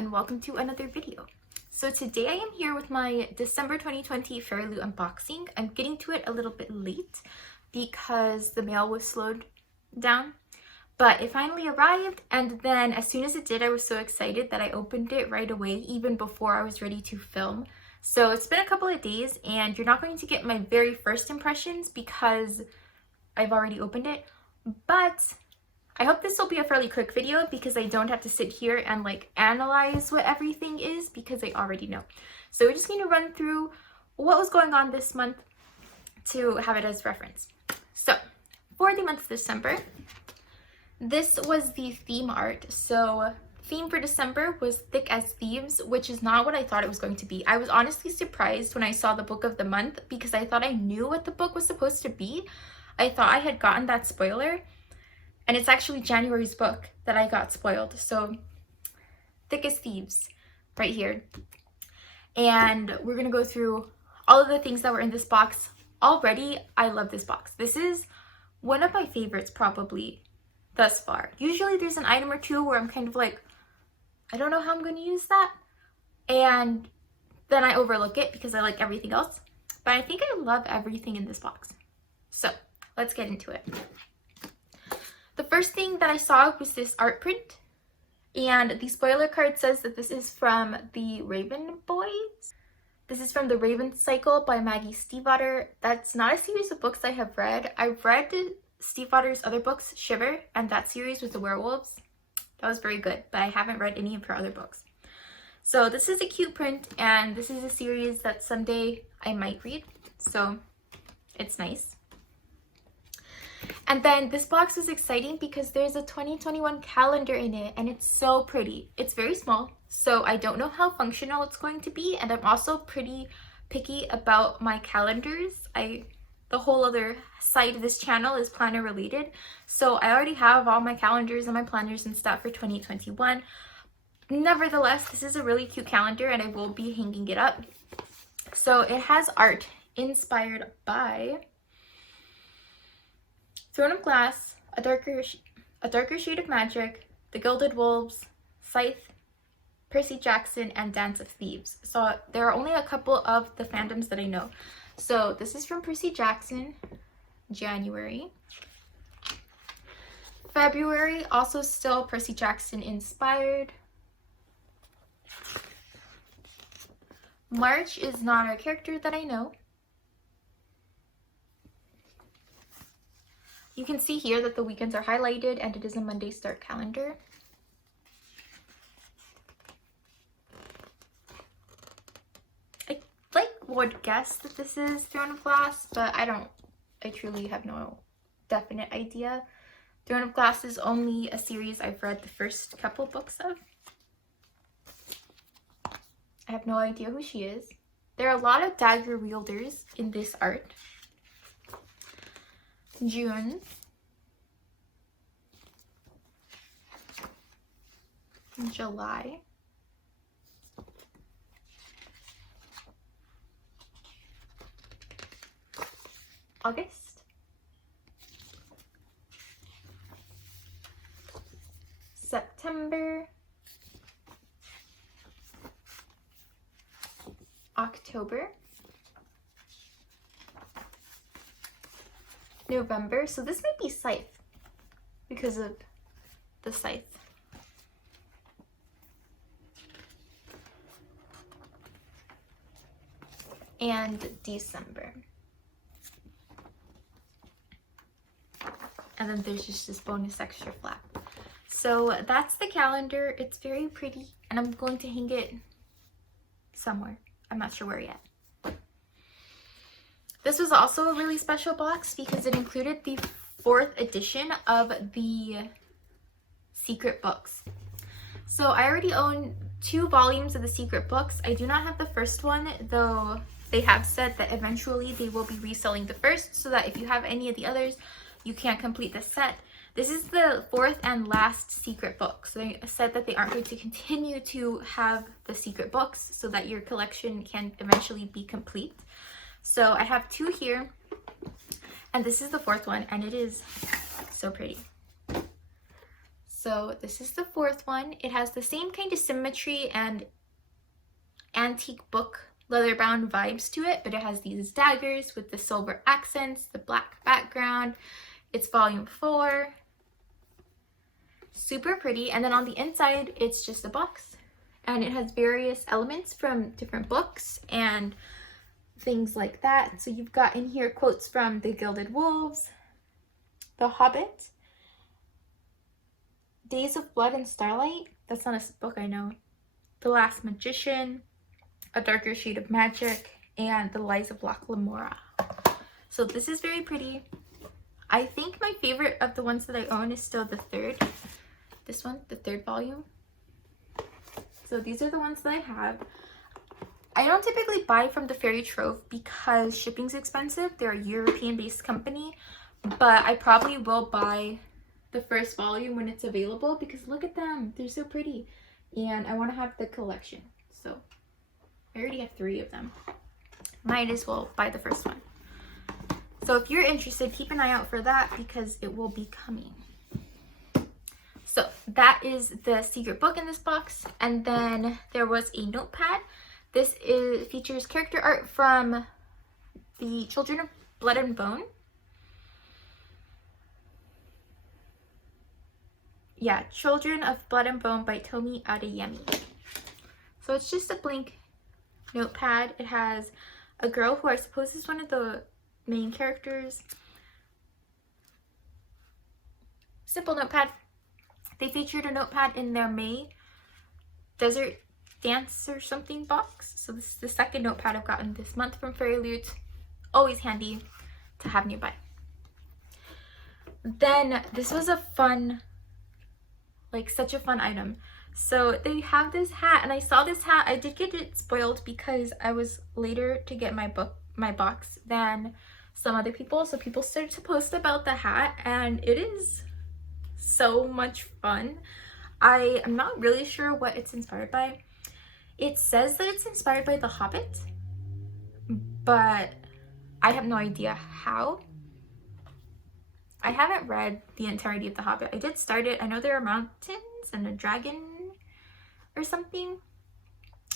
and welcome to another video. So today I am here with my December 2020 Fairly unboxing. I'm getting to it a little bit late because the mail was slowed down, but it finally arrived, and then as soon as it did I was so excited that I opened it right away even before I was ready to film. So it's been a couple of days and you're not going to get my very first impressions because I've already opened it, but I hope this will be a fairly quick video because I don't have to sit here and analyze what everything is because I already know. So we're just going to run through what was going on this month to have it as reference. So for the month of December, this was the theme art. So theme for December was Thick as Thieves, which is not what I thought it was going to be. I was honestly surprised when I saw the book of the month because I thought I knew what the book was supposed to be. I thought I had gotten that spoiler. And it's actually January's book that I got spoiled. So Thick as Thieves right here. And we're going to go through all of the things that were in this box. Already, I love this box. This is one of my favorites probably thus far. Usually there's an item or two where I'm kind of like, I don't know how I'm going to use that. And then I overlook it because I like everything else. But I think I love everything in this box. So let's get into it. The first thing that I saw was this art print, and the spoiler card says that this is from the Raven Boys. This is from the Raven Cycle by Maggie Stiefvater. That's not a series of books I have read. I've read Stiefvater's other books, Shiver, and that series with the werewolves. That was very good, but I haven't read any of her other books. So this is a cute print, and this is a series that someday I might read, so it's nice. And then this box was exciting because there's a 2021 calendar in it, and it's so pretty. It's very small, so I don't know how functional it's going to be, and I'm also pretty picky about my calendars. The whole other side of this channel is planner related, so I already have all my calendars and my planners and stuff for 2021. Nevertheless, this is a really cute calendar and I will be hanging it up. So it has art inspired by Throne of Glass, A Darker Shade of Magic, The Gilded Wolves, Scythe, Percy Jackson, and Dance of Thieves. So there are only a couple of the fandoms that I know. So this is from Percy Jackson, January. February, also still Percy Jackson inspired. March is not a character that I know. You can see here that the weekends are highlighted and it is a Monday start calendar. I would guess that this is Throne of Glass, but I truly have no definite idea. Throne of Glass is only a series I've read the first couple books of. I have no idea who she is. There are a lot of dagger wielders in this art. June, July, August, September, October, November. So this might be Scythe because of the scythe. And December. And then there's just this bonus extra flap. So that's the calendar. It's very pretty and I'm going to hang it somewhere. I'm not sure where yet. This was also a really special box because it included the 4th edition of the secret books. So I already own 2 volumes of the secret books. I do not have the first one, though they have said that eventually they will be reselling the first so that if you have any of the others, you can't complete the set. This is the 4th and last secret book. So they said that they aren't going to continue to have the secret books so that your collection can eventually be complete. So I have 2 here, and this is the 4th one, and it is so pretty. So this is the fourth one. It has the same kind of symmetry and antique book leather-bound vibes to it, but it has these daggers with the silver accents, the black background. It's volume 4. Super pretty. And then on the inside, it's just a box. And it has various elements from different books and things like that. So you've got in here quotes from The Gilded Wolves, The Hobbit, Days of Blood and Starlight. That's not a book I know. The Last Magician, A Darker Shade of Magic, and The Lies of Locke Lamora. So this is very pretty. I think my favorite of the ones that I own is still the third. This one, the third volume. So these are the ones that I have. I don't typically buy from the Fairy Trove because shipping's expensive. They're a European-based company, but I probably will buy the first volume when it's available because look at them. They're so pretty. And I want to have the collection. So I already have 3 of them. Might as well buy the first one. So if you're interested, keep an eye out for that because it will be coming. So that is the secret book in this box. And then there was a notepad. This features character art from the Children of Blood and Bone. Yeah, Children of Blood and Bone by Tomi Adeyemi. So it's just a blank notepad. It has a girl who I suppose is one of the main characters. Simple notepad. They featured a notepad in their May Desert Dance or something box. So this is the second notepad I've gotten this month from Fairy Loot. Always handy to have nearby. Then this was a fun, like such a fun item. So they have this hat, and I saw this hat. I did get it spoiled because I was later to get my box than some other people. So people started to post about the hat, and it is so much fun. I am not really sure what it's inspired by. It says that it's inspired by The Hobbit, but I have no idea how. I haven't read the entirety of The Hobbit. I did start it. I know there are mountains and a dragon or something.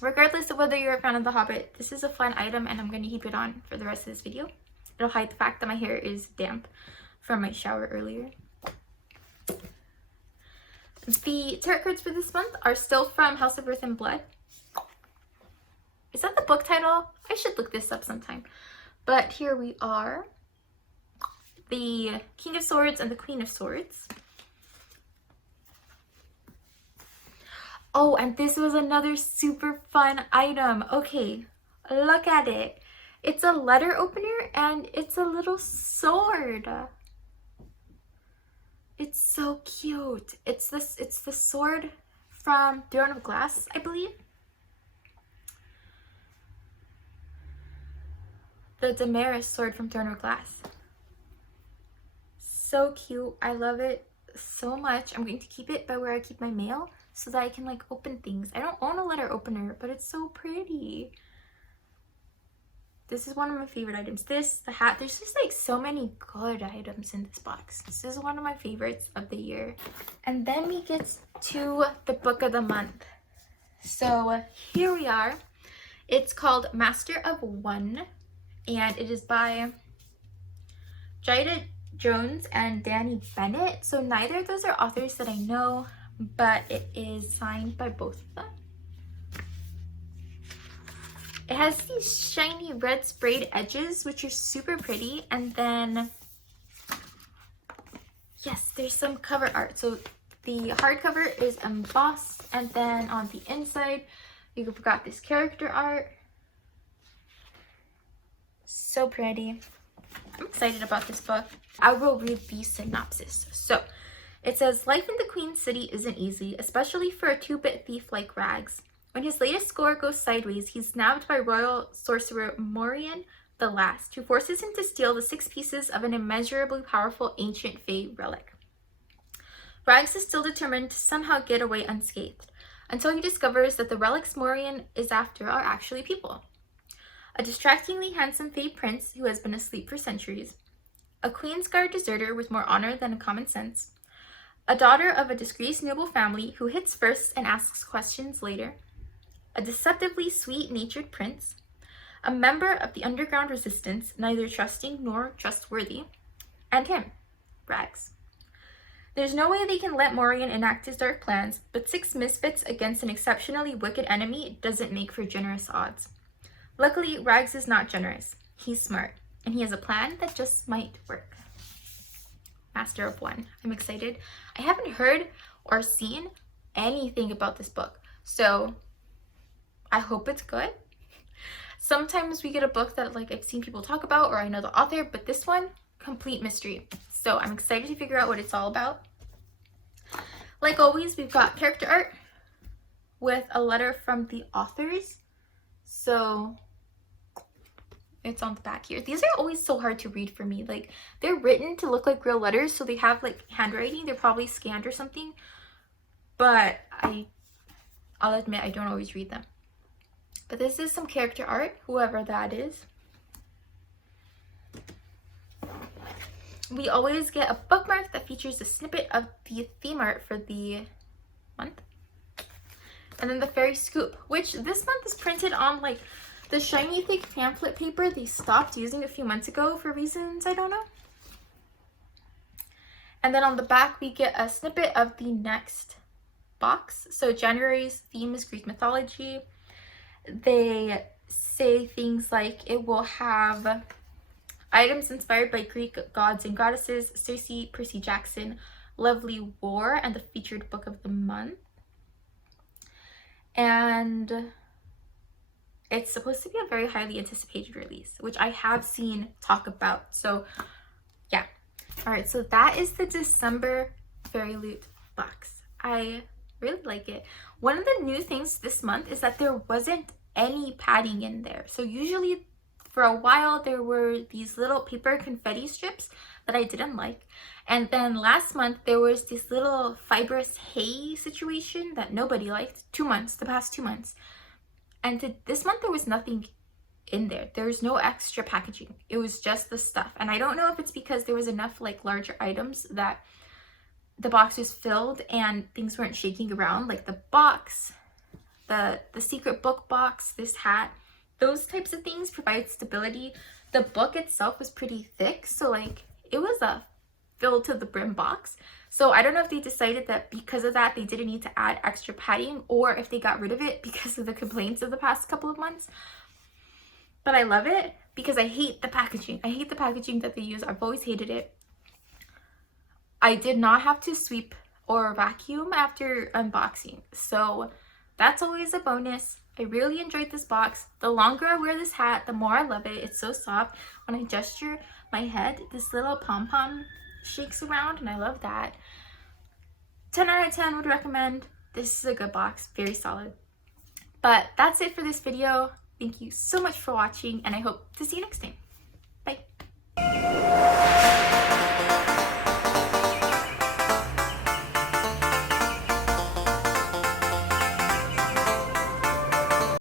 Regardless of whether you're a fan of The Hobbit, this is a fun item and I'm going to keep it on for the rest of this video. It'll hide the fact that my hair is damp from my shower earlier. The tarot cards for this month are still from House of Earth and Blood. Is that the book title? I should look this up sometime. But here we are. The King of Swords and the Queen of Swords. Oh, and this was another super fun item. Okay, look at it. It's a letter opener and it's a little sword. It's so cute. It's the sword from Throne of Glass, I believe. The Damaris sword from Throne of Glass. So cute. I love it so much. I'm going to keep it by where I keep my mail so that I can like open things. I don't own a letter opener, but it's so pretty. This is one of my favorite items. This, the hat, there's just like so many good items in this box. This is one of my favorites of the year. And then we get to the book of the month. So here we are. It's called Master of One, and it is by Jida Jones and Danny Bennett. So neither of those are authors that I know, but it is signed by both of them. It has these shiny red sprayed edges, which are super pretty. And then, yes, there's some cover art. So the hardcover is embossed, and then on the inside, you've got this character art. So pretty. I'm excited about this book. I will read the synopsis. So, it says, life in the Queen City isn't easy, especially for a 2-bit thief like Rags. When his latest score goes sideways, he's nabbed by royal sorcerer Morian the Last, who forces him to steal the 6 pieces of an immeasurably powerful ancient Fae relic. Rags is still determined to somehow get away unscathed, until he discovers that the relics Morian is after are actually people. A distractingly handsome Fae prince who has been asleep for centuries, a Queen's Guard deserter with more honor than common sense, A daughter of a disgraced noble family who hits first and asks questions later. A deceptively sweet-natured prince. A member of the underground resistance, neither trusting nor trustworthy. And him, Rags. There's no way they can let Morian enact his dark plans, but 6 misfits against an exceptionally wicked enemy doesn't make for generous odds. Luckily, Rags is not generous. He's smart, and he has a plan that just might work. Master of One. I'm excited. I haven't heard or seen anything about this book, so I hope it's good. Sometimes we get a book that like I've seen people talk about or I know the author, but this one, complete mystery. So I'm excited to figure out what it's all about. Like always, we've got character art with a letter from the authors. So it's on the back here. These are always so hard to read for me. Like, they're written to look like real letters, so they have like handwriting. They're probably scanned or something. But I'll admit I don't always read them. But this is some character art, whoever that is. We always get a bookmark that features a snippet of the theme art for the month. And then the fairy scoop, which this month is printed on like the shiny thick pamphlet paper they stopped using a few months ago for reasons I don't know. And then on the back we get a snippet of the next box. So January's theme is Greek mythology. They say things like it will have items inspired by Greek gods and goddesses, Circe, Percy Jackson, Lovely War, and the featured book of the month. And it's supposed to be a very highly anticipated release, which I have seen talk about. So yeah. All right, so that is the December Fairy Loot box. I really like it. One of the new things this month is that there wasn't any padding in there. So usually for a while there were these little paper confetti strips that I didn't like. And then last month there was this little fibrous hay situation that nobody liked. The past 2 months. And this month there was nothing in there. There's no extra packaging. It was just the stuff. And I don't know if it's because there was enough like larger items that the box was filled and things weren't shaking around, like the box, the secret book box, this hat. Those types of things provide stability. The book itself was pretty thick, so like it was a filled to the brim box. So I don't know if they decided that because of that they didn't need to add extra padding, or if they got rid of it because of the complaints of the past couple of months. But I love it because I hate the packaging. I hate the packaging that they use. I've always hated it. I did not have to sweep or vacuum after unboxing, so that's always a bonus. I really enjoyed this box. The longer I wear this hat, the more I love it. It's so soft. When I gesture my head, this little pom-pom shakes around, and I love that. 10 out of 10 would recommend. This is a good box, very solid. But that's it for this video. Thank you so much for watching, and I hope to see you next time.